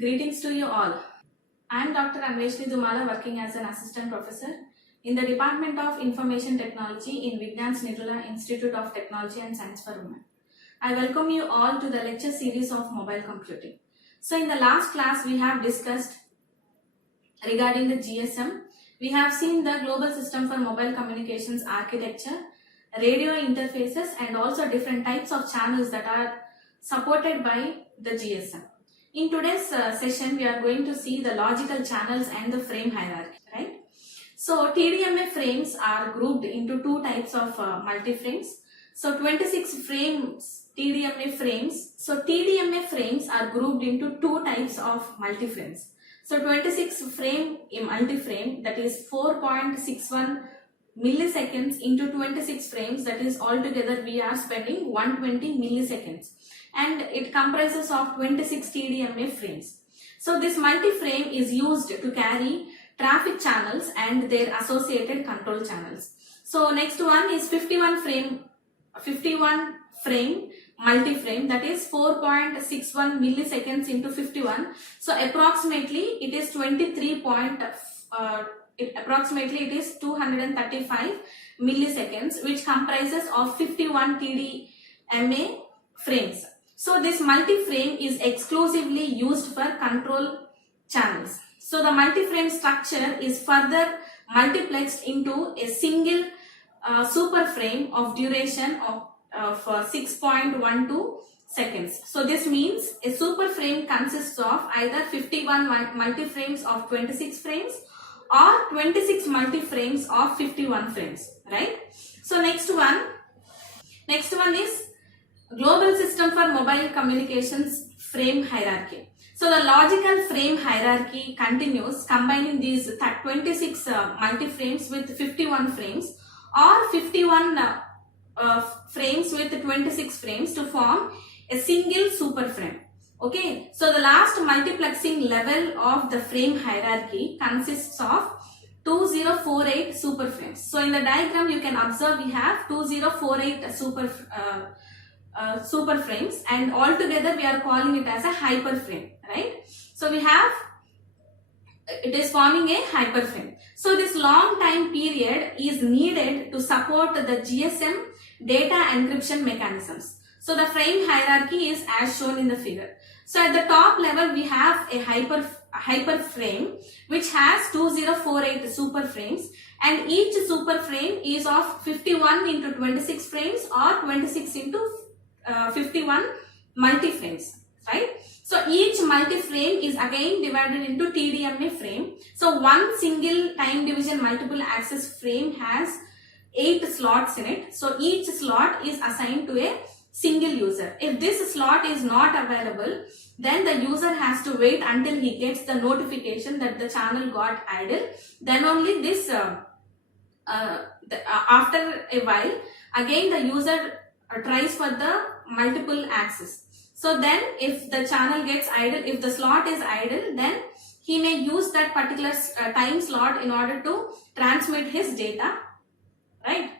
Greetings to you all. I am Dr. Anveshni Dumala, working as an assistant professor in the Department of Information Technology in Vignans Nirula Institute of Technology and Science for Women. I welcome you all to the lecture series of mobile computing. So in the last class we have discussed regarding the GSM. We have seen the global system for mobile communications architecture, radio interfaces, and also different types of channels that are supported by the GSM. In today's session, we are going to see the logical channels and the frame hierarchy, right? So TDMA frames are grouped into two types of multi-frames. So 26 frames, TDMA frames. So TDMA frames are grouped into two types of multi-frames. So 26 frame in multi-frame, that is 4.61 milliseconds into 26 frames, that is altogether we are spending 120 milliseconds. And it comprises of 26 TDMA frames. So this multi-frame is used to carry traffic channels and their associated control channels. So next one is 51 frame multi-frame, that is 4.61 milliseconds into 51. So approximately it is 235 milliseconds, which comprises of 51 TDMA frames. So this multi-frame is exclusively used for control channels. So the multi-frame structure is further multiplexed into a single super frame of duration of 6.12 seconds. So this means a super frame consists of either 51 multi-frames of 26 frames or 26 multi-frames of 51 frames, right? So next one is Global System for Mobile Communications Frame Hierarchy. So the logical frame hierarchy continues, combining these 26 multi-frames with 51 frames or 51 frames with 26 frames to form a single super frame. Okay, so the last multiplexing level of the frame hierarchy consists of 2048 super frames. So in the diagram you can observe we have 2048 super frames, and altogether we are calling it as a hyperframe, right? So we have, it is forming a hyperframe. So this long time period is needed to support the GSM data encryption mechanisms. So the frame hierarchy is as shown in the figure. So at the top level we have a hyperframe which has 2048 super frames, and each super frame is of 51 into 26 frames or 26 into 51 multi-frames, right? So each multi-frame is again divided into TDMA frame. So one single time division multiple access frame has 8 slots in it. So each slot is assigned to a single user. If this slot is not available, then the user has to wait until he gets the notification that the channel got idle. Then only this, after a while, again the user tries for the multiple access. So then if the channel gets idle, if the slot is idle, then he may use that particular time slot in order to transmit his data, right?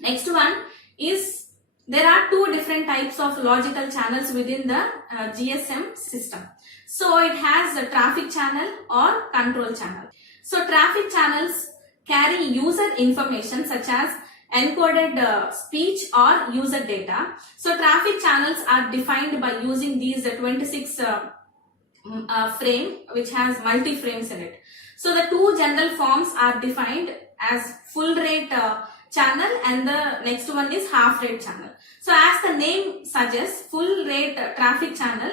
Next one is, there are two different types of logical channels within the GSM system. So it has a traffic channel or control channel. So traffic channels carry user information such as encoded speech or user data. So traffic channels are defined by using these 26 frame which has multi-frames in it. So the two general forms are defined as full rate channel, and the next one is half rate channel. So as the name suggests, full rate traffic channel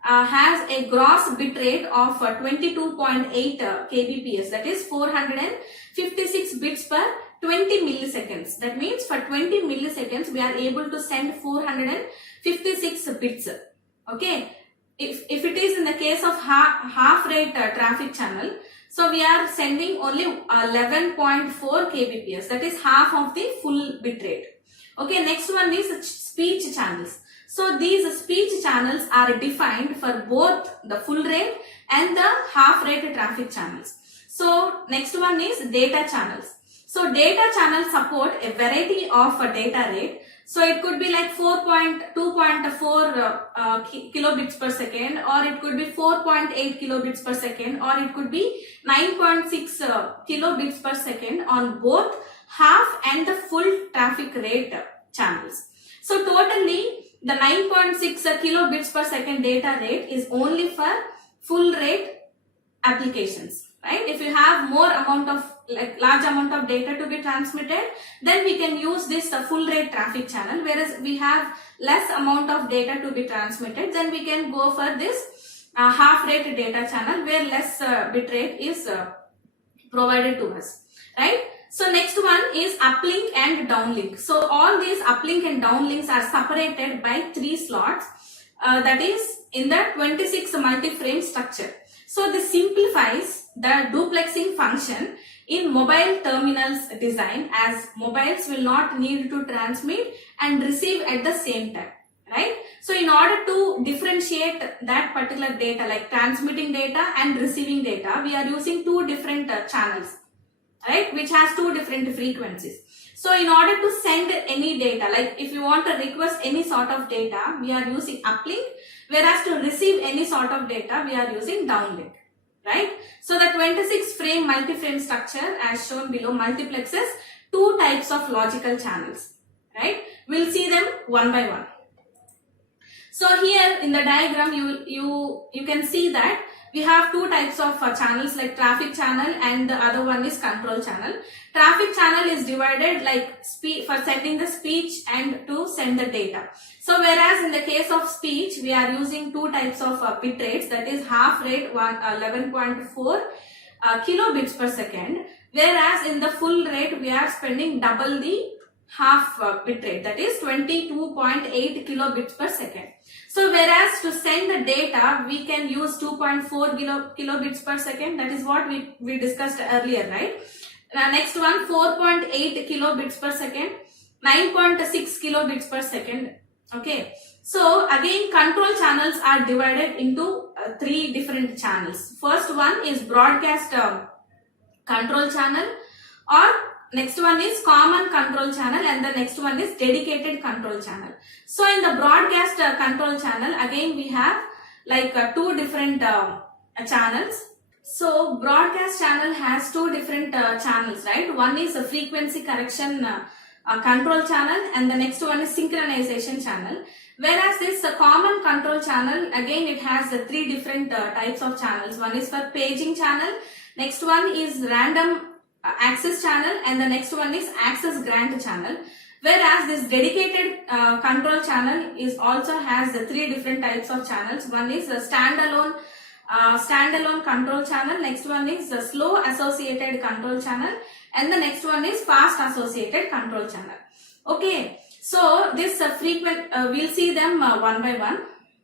has a gross bit rate of 22.8 kbps, that is 456 bits per 20 milliseconds. That means for 20 milliseconds we are able to send 456 bits. Okay, if it is in the case of half rate traffic channel, so we are sending only 11.4 kbps, that is half of the full bit rate. Okay, next one is speech channels. So these speech channels are defined for both the full rate and the half rate traffic channels. So next one is data channels. So data channels support a variety of data rate. So it could be like 2.4 kilobits per second, or it could be 4.8 kilobits per second, or it could be 9.6 kilobits per second on both half and the full traffic rate channels. So totally the 9.6 kilobits per second data rate is only for full rate applications, right? If you have more amount of large amount of data to be transmitted, then we can use this full rate traffic channel, whereas we have less amount of data to be transmitted, then we can go for this half rate data channel where less bit rate is provided to us, right? So next one is uplink and downlink. So all these uplink and downlinks are separated by 3 slots, that is in the 26 multi-frame structure. So this simplifies the duplexing function in mobile terminals design, as mobiles will not need to transmit and receive at the same time, right? So in order to differentiate that particular data, like transmitting data and receiving data, we are using 2 different channels, right, which has 2 different frequencies. So in order to send any data, like if you want to request any sort of data, we are using uplink, whereas to receive any sort of data, we are using downlink, right? So the 26 frame multi-frame structure as shown below multiplexes 2 types of logical channels, right? We'll see them one by one. So here in the diagram, you can see that we have 2 types of channels, like traffic channel and the other one is control channel. Traffic channel is divided like for sending the speech and to send the data. So whereas in the case of speech, we are using 2 types of bit rates, that is half rate 11.4 kilobits per second, whereas in the full rate we are spending double the half bit rate, that is 22.8 kilobits per second. So whereas to send the data we can use 2.4 kilobits per second, that is what we discussed earlier, right? Next one 4.8 kilobits per second, 9.6 kilobits per second. Okay, so again control channels are divided into 3 different channels. First one is broadcast control channel, or next one is common control channel, and the next one is dedicated control channel. So in the broadcast control channel, again we have like 2 different channels. So broadcast channel has 2 different channels, right? One is a frequency correction control channel, and the next one is synchronization channel. Whereas this common control channel, again it has 3 different types of channels. One is for paging channel, next one is random access channel, and the next one is access grant channel. Whereas this dedicated control channel is also has the 3 different types of channels. One is a standalone control channel, next one is a slow associated control channel, and the next one is fast associated control channel. Okay, so this we'll see them one by one.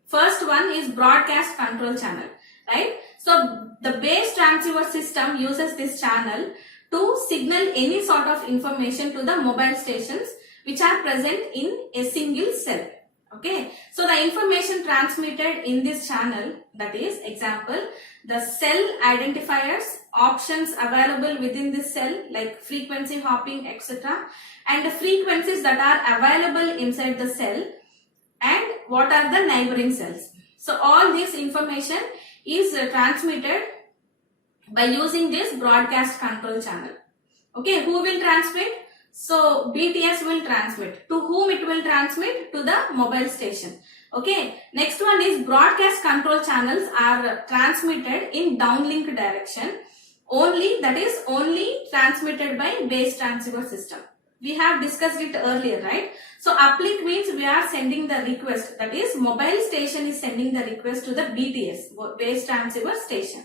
First one is broadcast control channel, right? So the base transceiver system uses this channel to signal any sort of information to the mobile stations which are present in a single cell. Okay, so the information transmitted in this channel, that is example, the cell identifiers, options available within this cell like frequency hopping, etc., and the frequencies that are available inside the cell, and what are the neighboring cells. So all this information is transmitted by using this broadcast control channel. Okay, who will transmit? So BTS will transmit. To whom it will transmit? To the mobile station. Okay, next one is broadcast control channels are transmitted in downlink direction only, that is only transmitted by base transceiver system. We have discussed it earlier, right? So uplink means we are sending the request, that is mobile station is sending the request to the BTS, base transceiver station.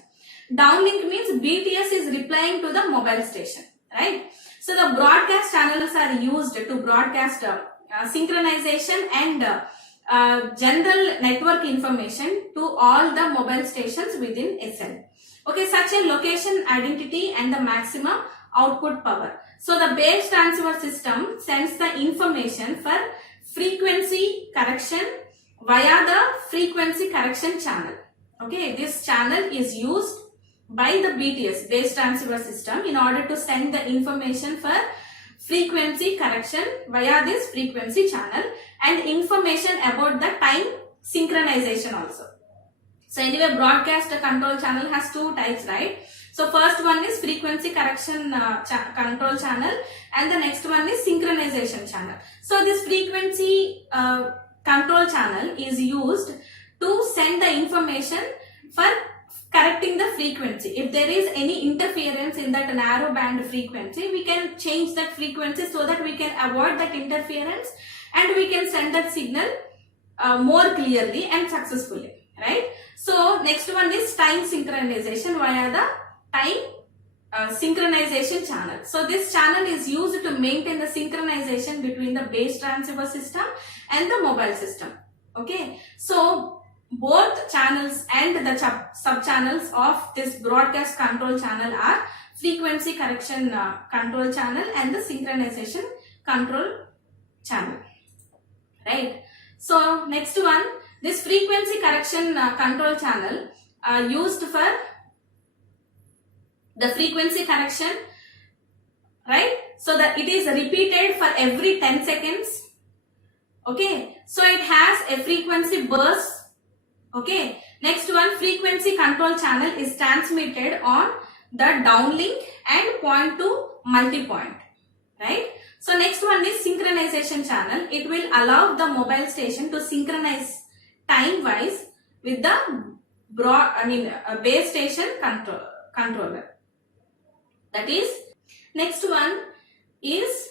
Downlink means BTS is replying to the mobile station, right? So the broadcast channels are used to broadcast synchronization and general network information to all the mobile stations within a cell. Okay, such a location identity and the maximum output power. So the base transceiver system sends the information for frequency correction via the frequency correction channel. Okay, this channel is used by the BTS, base transceiver system, in order to send the information for frequency correction via this frequency channel, and information about the time synchronization also. So anyway, broadcast control channel has two types, right? So first one is frequency correction control channel, and the next one is synchronization channel. So this frequency control channel is used to send the information for correcting the frequency. If there is any interference in that narrow band frequency, we can change that frequency so that we can avoid that interference and we can send that signal more clearly and successfully, right? So next one is time synchronization via the time synchronization channel. So this channel is used to maintain the synchronization between the base transceiver system and the mobile system. Okay, so both channels and the sub-channels of this broadcast control channel are frequency correction control channel and the synchronization control channel, right? So next one, this frequency correction control channel used for the frequency correction, right? So that it is repeated for every 10 seconds. Okay, so it has a frequency burst. Okay, next one, frequency control channel is transmitted on the downlink and point to multi-point, right? So next one is synchronization channel. It will allow the mobile station to synchronize time-wise with the base station controller. That is, next one is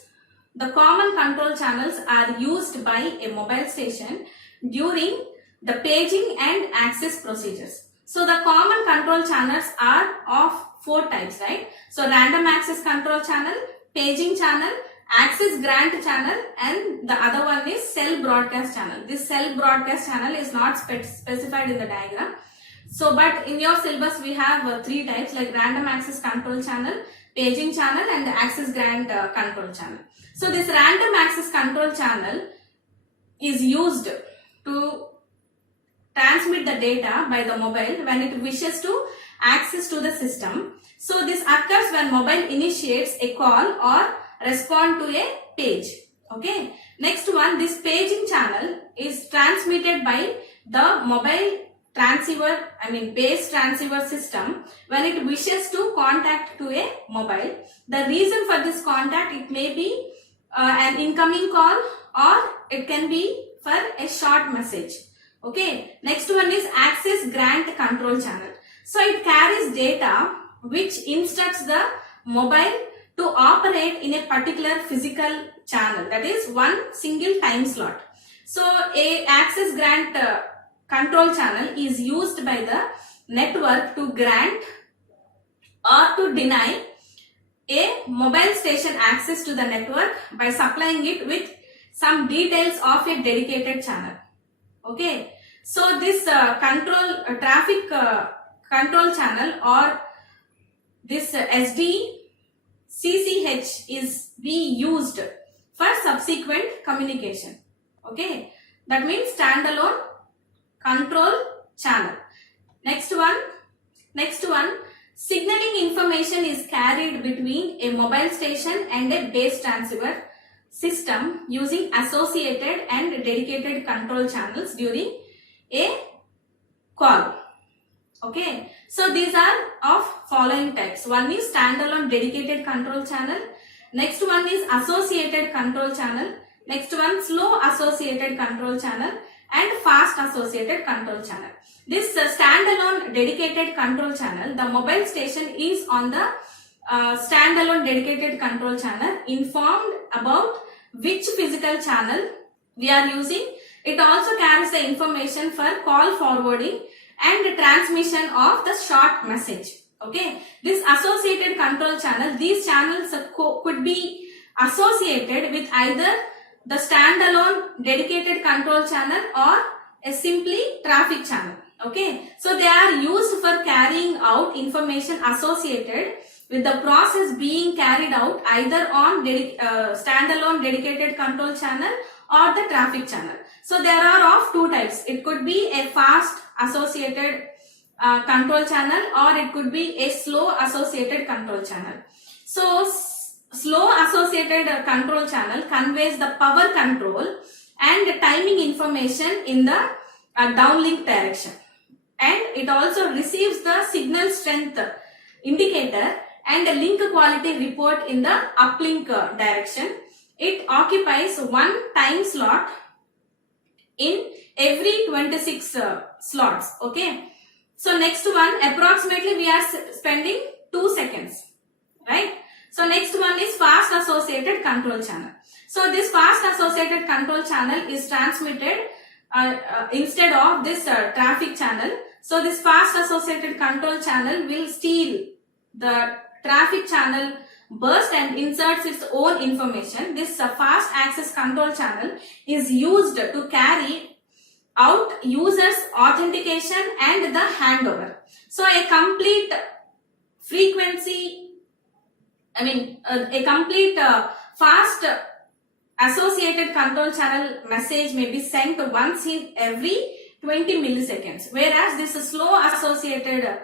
the common control channels are used by a mobile station during the paging and access procedures. So the common control channels are of four types, right? So random access control channel, paging channel, access grant channel, and the other one is cell broadcast channel. This cell broadcast channel is not specified in the diagram. So but in your syllabus we have three types like random access control channel, paging channel, and the access grant control channel. So this random access control channel is used to transmit the data by the mobile when it wishes to access to the system. So this occurs when mobile initiates a call or respond to a page. Okay. Next one, this paging channel is transmitted by the mobile transceiver, base transceiver system when it wishes to contact to a mobile. The reason for this contact, it may be an incoming call or it can be for a short message. Okay, next one is access grant control channel. So it carries data which instructs the mobile to operate in a particular physical channel, that is one single time slot. So a access grant control channel is used by the network to grant or to deny a mobile station access to the network by supplying it with some details of a dedicated channel. Okay, so this traffic control channel or this SDCCH is being used for subsequent communication. Okay, that means standalone control channel. Next one, signaling information is carried between a mobile station and a base transceiver system using associated and dedicated control channels during a call. Okay, so these are of following types. One is standalone dedicated control channel. Next one is associated control channel. Next one, slow associated control channel, and fast associated control channel. This standalone dedicated control channel, the mobile station is on the standalone dedicated control channel, informed about which physical channel we are using. It also carries the information for call forwarding and transmission of the short message. Okay, this associated control channel, these channels could be associated with either the standalone dedicated control channel or a simply traffic channel. Okay, so they are used for carrying out information associated with the process being carried out either on standalone dedicated control channel or the traffic channel. So there are of two types. It could be a fast associated control channel or it could be a slow associated control channel. So slow associated control channel conveys the power control and timing information in the downlink direction, and it also receives the signal strength indicator and a link quality report in the uplink direction. It occupies one time slot in every 26 slots. Okay, so next one, approximately we are spending 2 seconds, right? So next one is fast associated control channel. So this fast associated control channel is transmitted instead of this traffic channel. So this fast associated control channel will steal the traffic channel burst and inserts its own information. This fast access control channel is used to carry out users authentication and the handover. So a complete frequency, a complete fast associated control channel message may be sent once in every 20 milliseconds, whereas this slow associated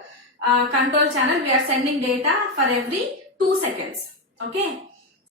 control channel, we are sending data for every 2 seconds. Okay.